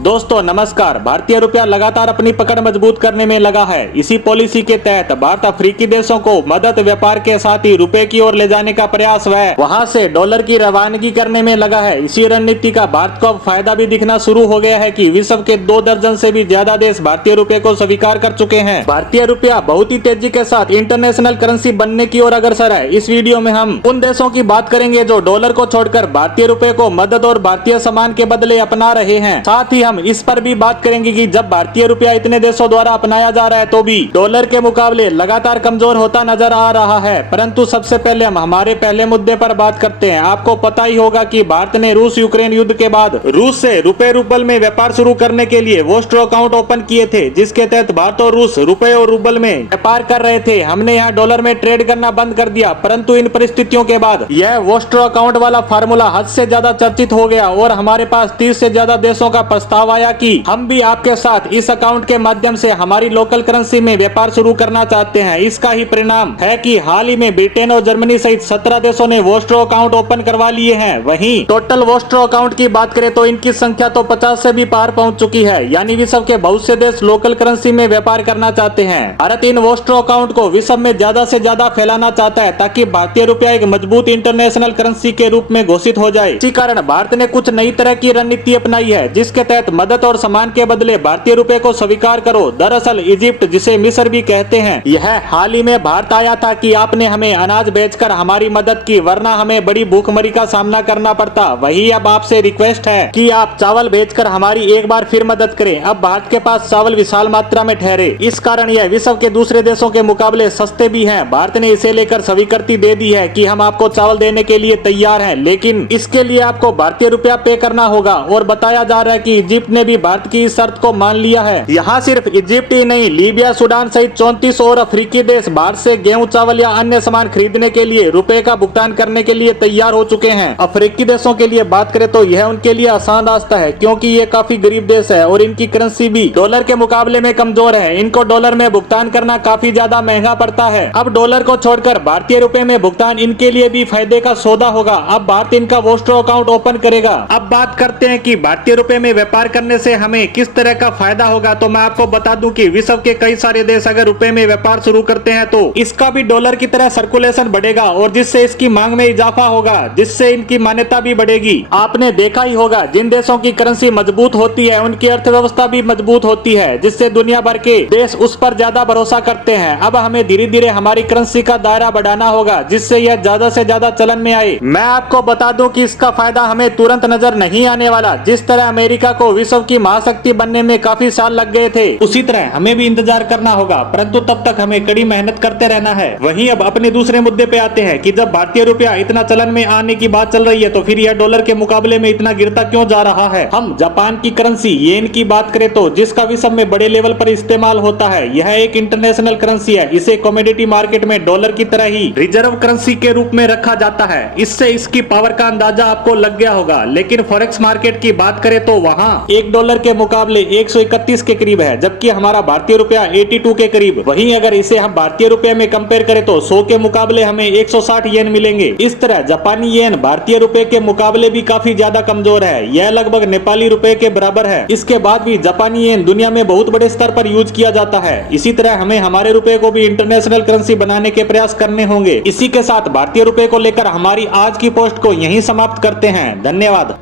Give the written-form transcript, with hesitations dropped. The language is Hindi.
दोस्तों नमस्कार। भारतीय रुपया लगातार अपनी पकड़ मजबूत करने में लगा है। इसी पॉलिसी के तहत भारत अफ्रीकी देशों को मदद, व्यापार के साथ ही रुपए की ओर ले जाने का प्रयास व वहां से डॉलर की रवानगी करने में लगा है। इसी रणनीति का भारत को अब फायदा भी दिखना शुरू हो गया है कि विश्व के 2 दर्जन से भी ज्यादा देश भारतीय रुपए को स्वीकार कर चुके हैं। भारतीय रुपया बहुत ही तेजी के साथ इंटरनेशनल करेंसी बनने की ओर अग्रसर है। इस वीडियो में हम उन देशों की बात करेंगे जो डॉलर को छोड़कर भारतीय रुपए को मदद और भारतीय सामान के बदले अपना रहे हैं। साथ ही हम इस पर भी बात करेंगे कि जब भारतीय रुपया इतने देशों द्वारा अपनाया जा रहा है तो भी डॉलर के मुकाबले लगातार कमजोर होता नजर आ रहा है। परंतु सबसे पहले हम हमारे पहले मुद्दे पर बात करते हैं। आपको पता ही होगा कि भारत ने रूस यूक्रेन युद्ध के बाद रूस से रुपए रूबल में व्यापार शुरू करने के लिए वोस्ट्रो अकाउंट ओपन किए थे, जिसके तहत भारत और रूस रुपए और रूबल में व्यापार कर रहे थे। हमने यहाँ डॉलर में ट्रेड करना बंद कर दिया, परंतु इन परिस्थितियों के बाद यह वोस्ट्रो अकाउंट वाला फार्मूला हद से ज्यादा चर्चित हो गया और हमारे पास 30 से ज्यादा देशों का प्रस्ताव आया कि हम भी आपके साथ इस अकाउंट के माध्यम से हमारी लोकल करेंसी में व्यापार शुरू करना चाहते हैं। इसका ही परिणाम है कि हाल ही में ब्रिटेन और जर्मनी सहित 17 देशों ने वोस्ट्रो अकाउंट ओपन करवा लिए हैं। वहीं टोटल वोस्ट्रो अकाउंट की बात करें तो इनकी संख्या तो 50 से भी पार पहुंच चुकी है। यानी विश्व के बहुत से देश लोकल करेंसी में व्यापार करना चाहते हैं। भारत इन वोस्ट्रो अकाउंट को विश्व में ज्यादा से ज्यादा फैलाना चाहता है ताकि भारतीय रुपया एक मजबूत इंटरनेशनल करेंसी के रूप में घोषित हो जाए। इसी कारण भारत ने कुछ नई तरह की रणनीति अपनाई है, जिसके तहत मदद और सामान के बदले भारतीय रुपए को स्वीकार करो। दरअसल इजिप्ट, जिसे मिस्र भी कहते हैं, यह हाल ही में भारत आया था कि आपने हमें अनाज बेचकर हमारी मदद की, वरना हमें बड़ी भूखमरी का सामना करना पड़ता। वही अब आपसे रिक्वेस्ट है कि आप चावल बेचकर हमारी एक बार फिर मदद करें। अब भारत के पास चावल विशाल मात्रा में ठहरे, इस कारण यह विश्व के दूसरे देशों के मुकाबले सस्ते भी हैं। भारत ने इसे लेकर स्वीकृति दे दी है कि हम आपको चावल देने के लिए तैयार हैं, लेकिन इसके लिए आपको भारतीय रुपया पे करना होगा। और बताया जा रहा है कि इजिप्ट ने भी भारत की इस शर्त को मान लिया है। यहाँ सिर्फ इजिप्ट ही नहीं, लीबिया, सूडान सहित 34 और अफ्रीकी देश भारत से गेहूं, चावल या अन्य सामान खरीदने के लिए रुपए का भुगतान करने के लिए तैयार हो चुके हैं। अफ्रीकी देशों के लिए बात करें तो यह उनके लिए आसान रास्ता है, क्योंकि ये काफी गरीब देश है और इनकी करेंसी भी डॉलर के मुकाबले में कमजोर है। इनको डॉलर में भुगतान करना काफी ज्यादा महंगा पड़ता है। अब डॉलर को छोड़कर भारतीय रुपए में भुगतान इनके लिए भी फायदे का सौदा होगा। अब भारत इनका वोस्ट्रो अकाउंट ओपन करेगा। अब बात करते हैं कि भारतीय रुपए में व्यापार करने से हमें किस तरह का फायदा होगा। तो मैं आपको बता दूं कि विश्व के कई सारे देश अगर रुपए में व्यापार शुरू करते हैं तो इसका भी डॉलर की तरह सर्कुलेशन बढ़ेगा और जिससे इसकी मांग में इजाफा होगा, जिससे इनकी मान्यता भी बढ़ेगी। आपने देखा ही होगा, जिन देशों की करेंसी मजबूत होती है उनकी अर्थव्यवस्था भी मजबूत होती है, जिससे दुनिया भर के देश उस पर ज्यादा भरोसा करते हैं। अब हमें धीरे धीरे हमारी करेंसी का दायरा बढ़ाना होगा, जिससे यह ज्यादा से ज्यादा चलन में आए। मैं आपको बता दूं कि इसका फायदा हमें तुरंत नजर नहीं आने वाला। जिस तरह अमेरिका को विश्व की महाशक्ति बनने में काफी साल लग गए थे, उसी तरह हमें भी इंतजार करना होगा, परंतु तब तक हमें कड़ी मेहनत करते रहना है। वहीं अब अपने दूसरे मुद्दे पे आते हैं कि जब भारतीय रुपया इतना चलन में आने की बात चल रही है तो फिर यह डॉलर के मुकाबले में इतना गिरता क्यों जा रहा है। हम जापान की करेंसी येन की बात करें तो जिसका विश्व में बड़े लेवल पर इस्तेमाल होता है, यह एक इंटरनेशनल करेंसी है। इसे कमोडिटी मार्केट में डॉलर की तरह ही रिजर्व करेंसी के रूप में रखा जाता है। इससे इसकी पावर का अंदाजा आपको लग गया होगा। लेकिन फॉरेक्स मार्केट की बात करें तो वहाँ $1 के मुकाबले 131 के करीब है, जबकि हमारा भारतीय रुपया 82 के करीब। वहीं अगर इसे हम भारतीय रुपये में कंपेयर करें तो 100 के मुकाबले हमें 160 येन मिलेंगे। इस तरह जापानी येन भारतीय रुपए के मुकाबले भी काफी ज्यादा कमजोर है। यह लगभग नेपाली रुपए के बराबर है। इसके बाद भी जापानी येन दुनिया में बहुत बड़े स्तर पर यूज किया जाता है। इसी तरह हमें हमारे रुपए को भी इंटरनेशनल करेंसी बनाने के प्रयास करने होंगे। इसी के साथ भारतीय रुपए को लेकर हमारी आज की पोस्ट को यहीं समाप्त करते हैं। धन्यवाद।